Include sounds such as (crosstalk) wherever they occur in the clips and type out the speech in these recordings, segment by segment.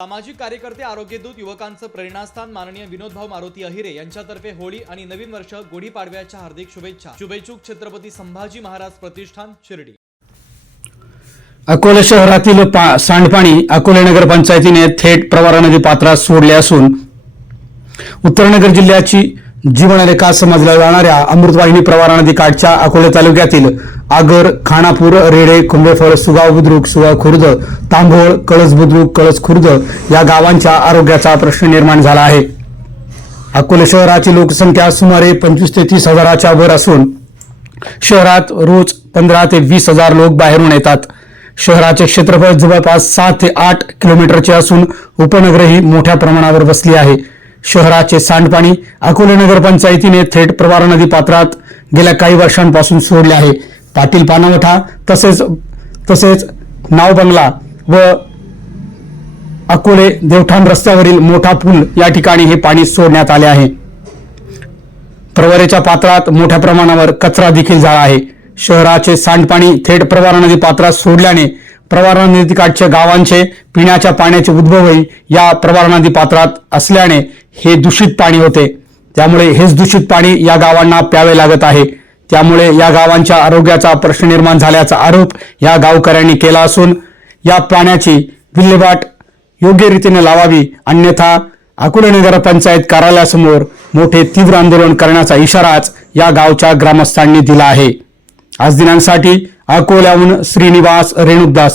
सामाजिक कार्यकर्ते आरोग्यदूत युवकांचं प्रेरणास्थान माननीय विनोदभाऊ मारुती अहिरे यांच्यातर्फे होळी आणि नवीन वर्ष गुढीपाडव्याच्या हार्दिक शुभेच्छा. शुभेच्छुक छत्रपती संभाजी महाराज प्रतिष्ठान शिर्डी. अकोला शहरातील सांडपाणी अकोले नगरपंचायतीने थेट प्रवारा नदी पात्रात सोडले असून उत्तरनगर जिल्ह्याची जीवनरेखा समजल्या जाणाऱ्या अमृतवाहिनी प्रवारा नदी काठच्या अकोले तालुक्यातील आगर खानापूर रेडे कुंभेफळ सुगाव बुद्रुक सुगाव खुर्द तांभोळ कळस बुद्रुक कळस खुर्द या गावांच्या आरोग्याचा प्रश्न निर्माण झाला आहे. अकोले शहराची लोकसंख्या सुमारे पंचवीस ते तीस हजाराच्या वर असून शहरात रोज पंधरा ते वीस हजार लोक बाहेरून येतात. शहराचे क्षेत्रफळ जवळपास सात ते आठ किलोमीटरचे असून उपनगरही मोठ्या प्रमाणावर बसली आहे. शहराचे सांडपाणी अकोले नगरपंचायतीने थेट प्रवार नदी पात्रात गेल्या काही वर्षांपासून सोडले आहे. पाटील पानावठा तसेच तसेच नाव बंगला व अकोले देवठाण रस्त्यावरील मोठा पूल या ठिकाणी हे पाणी सोडण्यात आले आहे. प्रवरेच्या पात्रात मोठ्या प्रमाणावर कचरा देखील झाला आहे. शहराचे सांडपाणी थेट प्रवार नदी पात्रात सोडल्याने प्रवारण नदीकाठच्या गावांचे पिण्याच्या पाण्याचे उद्भवही या प्रवारा नदी पात्रात असल्याने हे दूषित पाणी होते. त्यामुळे हेच दूषित पाणी या गावांना प्यावे लागत आहे. त्यामुळे या गावांच्या आरोग्याचा प्रश्न निर्माण झाल्याचा आरोप या गावकऱ्यांनी केला असून या पाण्याची विल्हेवाट योग्य रीतीने लावावी अन्यथा अकोले नगर पंचायत कार्यालयासमोर मोठे तीव्र आंदोलन करण्याचा इशाराच या गावच्या ग्रामस्थांनी दिला आहे. आज दिनांसाठी अकोल्याहून श्रीनिवास रेणुकदास.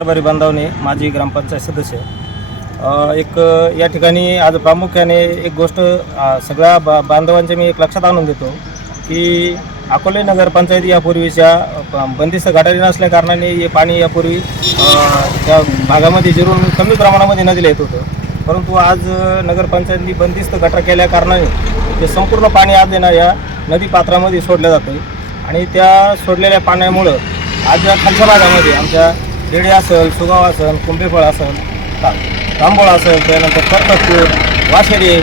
कारभारी बांधवने माजी ग्रामपंचायत सदस्य. एक या ठिकाणी आज प्रामुख्याने एक गोष्ट सगळ्या बा बांधवांच्या मी एक लक्षात आणून देतो की अकोले नगरपंचायत यापूर्वीच्या बंदिस्त गाठारी नसल्या कारणाने हे पाणी यापूर्वी त्या भागामध्ये जिरून कमी प्रमाणामध्ये नदीला येत होतं. परंतु आज नगरपंचायतनी बंदिस्त गटार केल्या कारणाने ते संपूर्ण पाणी आज येणार या नदी पात्रामध्ये सोडलं जातं आणि त्या सोडलेल्या पाण्यामुळं आज या खालच्या भागामध्ये आमच्या रेडे असेल सुगाव असेल कुंभेफळ असेल ता- तांबोळ असेल त्यानंतर कर्तकपूर वाशेरे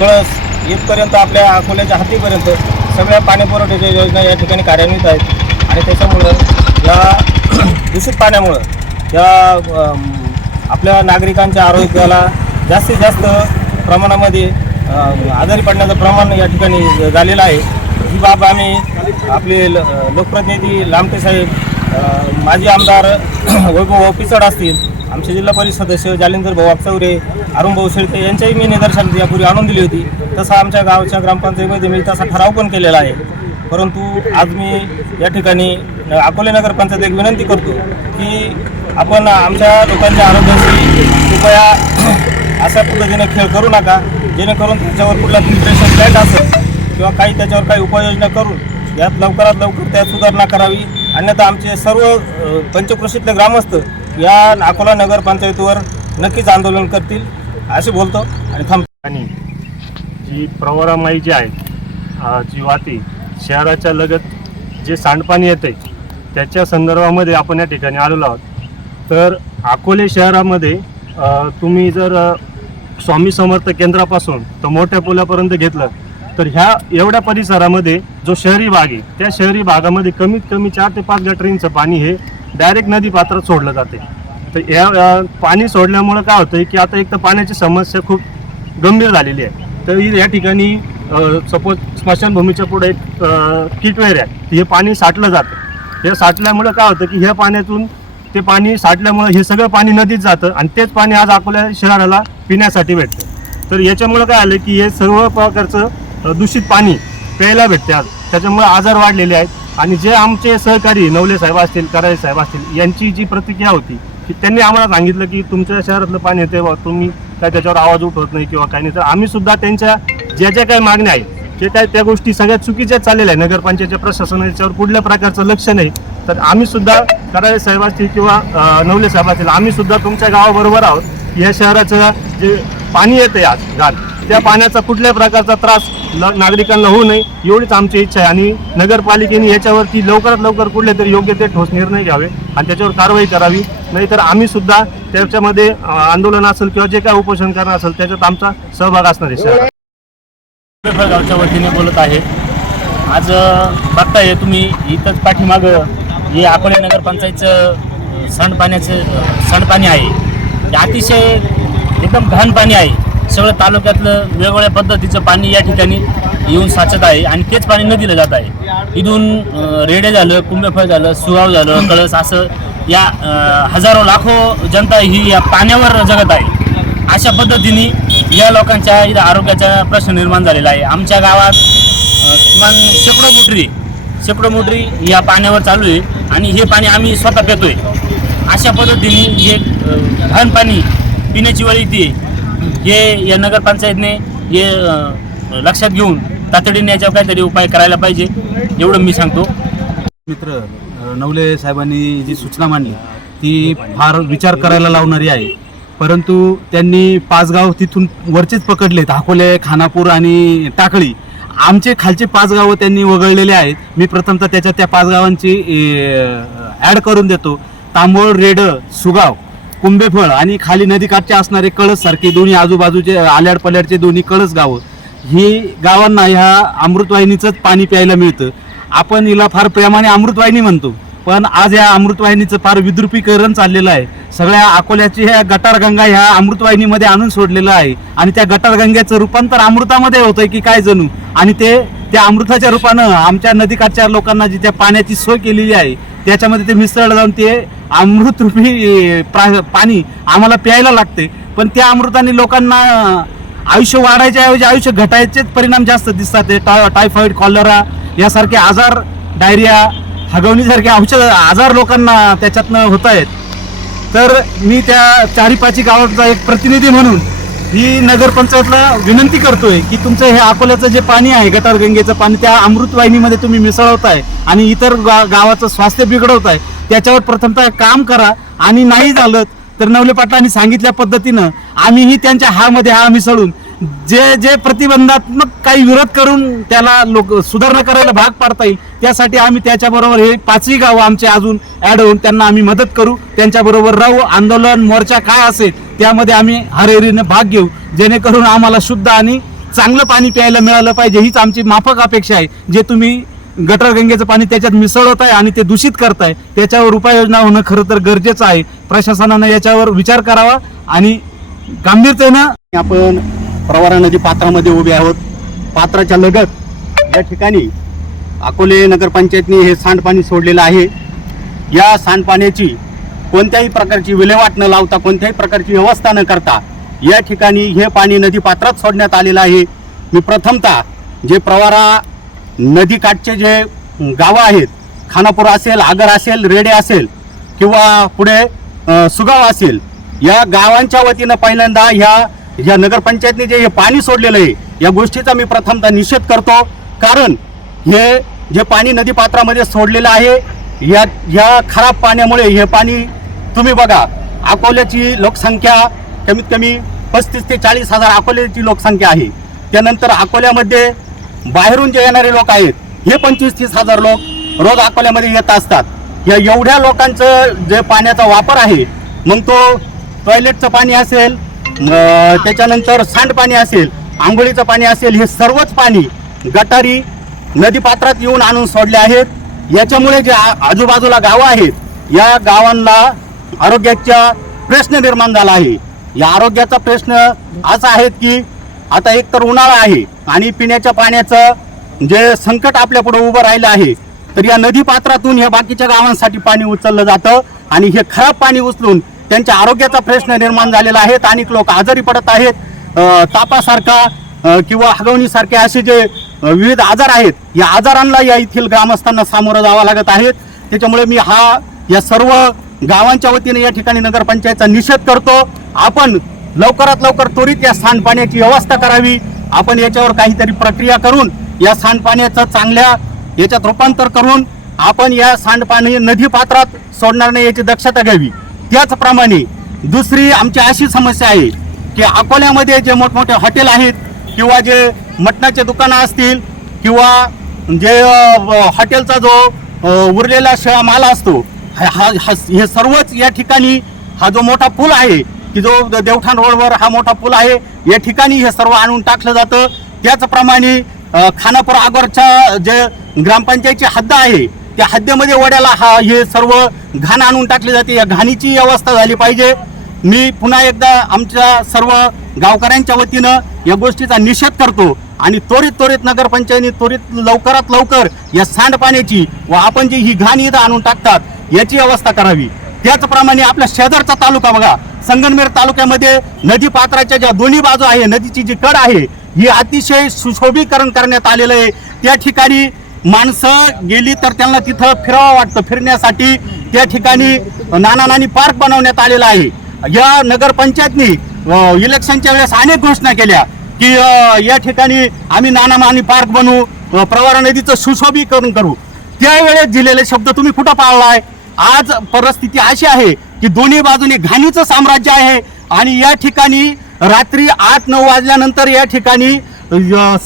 कळस इथपर्यंत आपल्या अकोल्याच्या हातीपर्यंत सगळ्या पाणी पुरवठ्याच्या योजना या ठिकाणी कार्यान्वित आहेत. आणि त्याच्यामुळं या (clears throat) दूषित पाण्यामुळं या आपल्या नागरिकांच्या आरोग्याला जास्तीत जास्त प्रमाणामध्ये आजारी पडण्याचं प्रमाण या ठिकाणी झालेलं आहे. बाब आम्ही आपले ल- लोकप्रतिनिधी लामटे साहेब माजी आमदार (clears throat) वैभव पिचड असतील आमचे जिल्हा परिषद सदस्य जालिंदर भाऊ आपचौरे अरुण भाऊ शेळके यांच्याही मी निदर्शनात यापूर्वी आणून दिली होती. तसा आमच्या गावच्या ग्रामपंचायतीमध्ये मी तसा ठराव पण केलेला आहे. परंतु आज मी या ठिकाणी अकोले नगरपंचायत एक विनंती करतो की आपण आमच्या लोकांच्या आरोग्याशी कृपया (clears throat) अशा पद्धतीने खेळ करू नका जेणेकरून त्याच्यावर कुठला प्रिपरेशन फ्लॅट असेल किंवा काही त्याच्यावर काही उपाययोजना करून यात लवकरात लवकर त्यात सुधारणा करावी. अन्यथा आमचे सर्व अ, पंचक्रोशीतले ग्रामस्थ या अकोला नगरपंचायतीवर नक्कीच आंदोलन करतील असे बोलतो आणि थांब आणि जी प्रवरामाई जी आहे जी वाती शहराच्या लगत जे सांडपाणी येते त्याच्या संदर्भामध्ये आपण या ठिकाणी आलेलो आहोत. तर अकोले शहरामध्ये तुम्ही जर स्वामी समर्थ केंद्रापासून तर मोठ्या पुलापर्यंत घेतलं तर ह्या एवढ्या परिसरामध्ये जो शहरी भाग आहे त्या शहरी भागामध्ये कमीत कमी चार ते पाच गटरींचं पाणी हे डायरेक्ट नदी पात्रात सोडलं जाते. तर या पाणी सोडल्यामुळं काय होतं की आता एक तर पाण्याची समस्या खूप गंभीर झालेली आहे. तर या ठिकाणी सपोज स्मशानभूमीच्या पुढे एक किटवेर आहे हे पाणी साठलं जातं. हे साठल्यामुळं काय होतं की ह्या पाण्यातून ते पाणी साठल्यामुळं हे सगळं पाणी नदीत जातं आणि तेच पाणी आज आपल्या शहराला पिण्यासाठी भेटतं. तर याच्यामुळं काय आलं की हे सर्व प्रकारचं दूषित पाणी प्यायला भेटते आज. त्याच्यामुळे आजार वाढलेले आहेत. आणि जे आमचे सहकारी नवले साहेब असतील कराळे साहेब असतील यांची जी प्रतिक्रिया होती की त्यांनी आम्हाला सांगितलं की तुमच्या शहरातलं पाणी येते बा, तुम्ही काय त्याच्यावर आवाज उठवत नाही किंवा काही नाही. तर आम्ही सुद्धा त्यांच्या ज्या ज्या काही मागण्या आहेत जे काय त्या गोष्टी सगळ्या चुकीच्या चाललेल्या आहे नगरपंचायतच्या प्रशासन याच्यावर कुठल्या प्रकारचं लक्ष नाही तर आम्ही सुद्धा कराळे साहेब असतील किंवा नवले साहेब असतील आम्ही सुद्धा तुमच्या गावाबरोबर आहोत. या शहराचं जे पाणी येते आज घाट त्या पाण्याचा कुठल्याही प्रकारचा त्रास ल- नागरिकांना होऊ नये एवढीच आमची इच्छा आहे. आणि नगरपालिकेने याच्यावरती लवकरात लवकर कुठले तरी योग्य ते ठोस निर्णय घ्यावे आणि त्याच्यावर कारवाई करावी. नाहीतर आम्ही सुद्धा त्याच्यामध्ये आंदोलन असेल किंवा जे काय उपोषण करणं असेल त्याच्यात आमचा सहभाग असणार आहे गावच्या वतीने बोलत आहे. आज बघताय तुम्ही इथंच पाठीमागं हे अकोले नगरपंचायतचं अ, सांडपाण्याचं सांडपाणी आहे. हे अतिशय एकदम घाण पाणी आहे. सगळं तालुक्यातलं वेगवेगळ्या पद्धतीचं पाणी या ठिकाणी येऊन साचत आहे आणि तेच पाणी नदीला जात आहे. इथून रेडे झालं कुंभेफळ झालं सुगाव झालं कळस असं या हजारो लाखो जनता ही या पाण्यावर जगत आहे. अशा पद्धतीने या लोकांच्या इथं आरोग्याचा प्रश्न निर्माण झालेला आहे. आमच्या गावात किमान शेकडो मोटरी शेकडो मोटरी या पाण्यावर चालू आहे आणि हे पाणी आम्ही स्वतः पितोय. अशा पद्धतीने हे अं, घाण पाणी पिण्याची वेळ येते. हे या नगरपंचायतने हे लक्षात घेऊन तातडीने याच्यावर काहीतरी उपाय करायला पाहिजे एवढं मी सांगतो. मित्र नवले साहेबांनी जी सूचना मांडली ती फार विचार करायला लावणारी आहे. परंतु त्यांनी पाच गाव तिथून वरचेच पकडलेत अकोले खानापूर आणि टाकळी. आमचे खालचे पाच गावं त्यांनी वगळलेले आहेत. मी प्रथमतः त्याच्या त्या पाच गावांची ॲड करून देतो. तांबोळ रेड सुगाव. कुंभेफळ आणि खाली नदीकाठचे असणारे कळस सारखे दोन्ही आजूबाजूचे आल्याड पल्याडचे दोन्ही कळस गावं. ही गावांना ह्या अमृतवाहिनीचंच पाणी प्यायला मिळतं. आपण हिला फार प्रेमाने अमृतवाहिनी म्हणतो पण आज या अमृतवाहिनीचं फार विद्रुपीकरण चाललेलं आहे. सगळ्या अकोल्याची ह्या गटारगंगा ह्या अमृतवाहिनीमध्ये आणून सोडलेलं आहे. आणि त्या गटारगंगेचं रूपांतर अमृतामध्ये होतंय की काय जणू? आणि ते त्या अमृताच्या रूपानं आमच्या नदीकाठच्या लोकांना जी त्या पाण्याची सोय केलेली आहे त्याच्यामध्ये ते मिसळलं जाऊन ते अमृतरूपी प्रा- पाणी आम्हाला प्यायला लागते. पण त्या अमृताने लोकांना आयुष्य वाढायच्या ऐवजी आयुष्य घटायचेच परिणाम जास्त दिसतात. ते टा टायफॉईड कॉलरा यासारखे आजार डायरिया हगवणीसारखे औषध आजार लोकांना त्याच्यातनं होत आहेत तर मी त्या चारी पाची गावाचा एक प्रतिनिधी म्हणून ही नगरपंचायतला विनंती करतोय की तुमचं हे अकोल्याचं जे पाणी आहे गटारगंगेचं पाणी त्या अमृतवाहिनीमध्ये तुम्ही मिसळवताय आणि इतर गा गावाचं स्वास्थ्य बिघडवताय त्याच्यावर प्रथमतः काम करा आणि नाही झालं तर नवले पाटलांनी सांगितल्या पद्धतीनं आम्हीही त्यांच्या हामध्ये हा मिसळून जे जे प्रतिबंधात्मक काही विरोध करून त्याला लोक सुधारणा करायला भाग पाडता येईल त्यासाठी आम्ही त्याच्याबरोबर हे पाचही गावं आमचे अजून ॲड होऊन त्यांना आम्ही मदत करू. त्यांच्याबरोबर राहू. आंदोलन मोर्चा काय असेल त्यामध्ये आम्ही हरेरीने भाग घेऊ. जेणेकरून आम्हाला शुद्ध आणि चांगलं पाणी प्यायला मिळालं पाहिजे. हीच आमची माफक अपेक्षा आहे. जे तुम्ही गटरगंगेचं पाणी त्याच्यात मिसळवत आहे आणि ते दूषित करताय त्याच्यावर उपाययोजना होणं खरं तर गरजेचं आहे. प्रशासनानं याच्यावर विचार करावा आणि गांभीरतेनं आपण प्रवारा नदी पात्रामध्ये उभे आहोत. पात्राच्या लगत या ठिकाणी अकोले नगरपंचायतने हे सांडपाणी सोडलेलं आहे. या सांडपाण्याची कोणत्याही प्रकारची विल्हेवाट न लावता कोणत्याही प्रकारची व्यवस्था न करता या ठिकाणी हे पाणी नदी पात्रात सोडण्यात आलेलं आहे. मी प्रथमतः जे प्रवारा नदीकाठचे जे गावं आहेत खानापूर असेल आगर असेल रेडे असेल किंवा पुढे सुगाव असेल या गावांच्या वतीनं पहिल्यांदा ह्या या नगरपंचायतने जे हे पाणी सोडलेलं आहे या गोष्टीचा मी प्रथमतः निषेध करतो. कारण हे जे पाणी नदीपात्रामध्ये सोडलेलं आहे या या खराब पाण्यामुळे हे पाणी तुम्ही बघा अकोल्याची लोकसंख्या कमीत कमी पस्तीस ते चाळीस हजार अकोल्याची लोकसंख्या आहे. त्यानंतर अकोल्यामध्ये बाहेरून जे येणारे लोक आहेत हे पंचवीस तीस हजार लोक रोज अकोल्यामध्ये येत असतात. या एवढ्या लोकांचं जे पाण्याचा वापर आहे मग तो टॉयलेटचं पाणी असेल त्याच्यानंतर सांडपाणी असेल आंघोळीचं पाणी असेल हे सर्वच पाणी गटारी नदीपात्रात येऊन आणून सोडले आहेत. याच्यामुळे जे आजूबाजूला गावं आहेत या गावांना आरोग्याचा प्रश्न निर्माण झाला आहे. या आरोग्याचा प्रश्न असा आहे की आता एक तर उन्हाळा आहे आणि पिण्याच्या पाण्याचं जे संकट आपल्या पुढे उभं राहिलं आहे तर या नदीपात्रातून ह्या बाकीच्या गावांसाठी पाणी उचललं जातं आणि हे खराब पाणी उचलून त्यांच्या आरोग्याचा प्रश्न निर्माण झालेला आहे. अनेक लोक आजारी पडत आहेत. तापासारखा किंवा हगवणीसारखे असे जे विविध आजार आहेत. या आजारांना या येथील ग्रामस्थांना सामोरं जावं लागत आहेत त्याच्यामुळे मी हा या सर्व गावांच्या वतीने या ठिकाणी नगरपंचायतचा निषेध करतो. आपण लवकरात लवकर त्वरित या सांडपाण्याची व्यवस्था करावी. आपण याच्यावर काहीतरी प्रक्रिया करून या सांडपाण्याचं चांगल्या याच्यात रूपांतर करून आपण या सांडपाणी नदी पात्रात सोडणार नाही याची दक्षता घ्यावी. त्याचप्रमाणे दुसरी आमची अशी समस्या आहे की अकोल्यामध्ये जे मोठमोठे हॉटेल आहेत किंवा जे मटणाचे दुकानं असतील किंवा जे हॉटेलचा जो उरलेला श माल असतो हा- हा हे सर्वच या ठिकाणी हा जो मोठा पूल आहे की जो देवठाण रोडवर हा मोठा पूल आहे या ठिकाणी हे सर्व आणून टाकलं जातं. त्याचप्रमाणे खानापूर आगरच्या जे ग्रामपंचायतची हद्द आहे त्या हद्दीमध्ये वड्याला हा हे सर्व घाण आणून टाकली जाते. या घाणीची व्यवस्था झाली पाहिजे. मी पुन्हा एकदा आमच्या सर्व गावकऱ्यांच्या वतीनं या गोष्टीचा निषेध करतो आणि त्वरित त्वरित नगरपंचायतीने त्वरित लवकरात लवकर या सांडपाण्याची व आपण जी ही घाण इथं आणून टाकतात याची व्यवस्था करावी. त्याचप्रमाणे आपल्या शेजारचा तालुका बघा संगनमेर तालुक्यामध्ये नदी पात्राच्या ज्या दोन्ही बाजू आहे नदीची जी कड आहे ही अतिशय सुशोभीकरण करण्यात आलेलं आहे. त्या ठिकाणी माणसं गेली तर त्यांना तिथं फिरावं वाटतं. फिरण्यासाठी त्या ठिकाणी नाना नानी पार्क बनवण्यात आलेला आहे. या नगरपंचायतनी इलेक्शनच्या वेळेस अनेक घोषणा केल्या की या ठिकाणी आम्ही नानामानी पार्क बनवू प्रवारा नदीचं सुशोभीकरण करू. त्यावेळेस दिलेले शब्द तुम्ही कुठं पाळलाय? आज परिस्थिती अशी आहे की दोन्ही बाजूने घाणीचं साम्राज्य आहे आणि या ठिकाणी रात्री आठ नऊ वाजल्यानंतर या ठिकाणी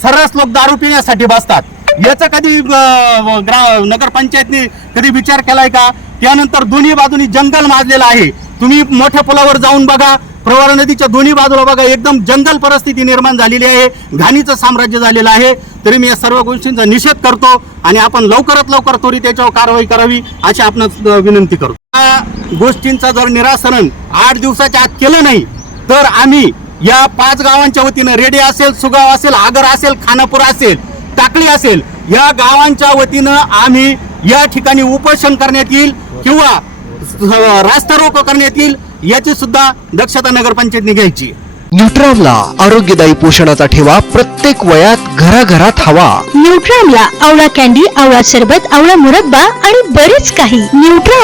सर्रास लोक दारू पिण्यासाठी बसतात. याचा कधी ग्रा- नगरपंचायतने कधी विचार केलाय का? त्यानंतर दोन्ही बाजूनी जंगल माजलेलं आहे. तुम्ही मोठ्या पुलावर जाऊन बघा. प्रवरा नदीच्या दोन्ही बाजूला बघा एकदम जंगल परिस्थिती निर्माण झालेली आहे. घाणीचं साम्राज्य झालेलं आहे. तरी मी या सर्व गोष्टींचा निषेध करतो आणि आपण लवकरात लवकर त्वरित त्याच्यावर कारवाई करावी अशी आपण विनंती करतो. या गोष्टींचा जर निरासरण आठ दिवसाच्या आत केलं नाही तर आम्ही या पाच गावांच्या वतीनं रेडे असेल सुगाव असेल आगर असेल खानापूर असेल टाकळी असेल या गावांच्या वतीनं आम्ही या ठिकाणी उपोषण करण्यात येईल किंवा रास्ता रोको करण्यात येईल याची सुद्धा दक्षता नगरपंचायतने घ्यायची. न्यूट्रॉनला आरोग्यदायी पोषणाचा ठेवा प्रत्येक वयात घराघरात हवा. न्यूट्रॉनला आवळा कॅन्डी आवळा सरबत आवळा मुरब्बा आणि बरेच काही. न्यूट्रॉन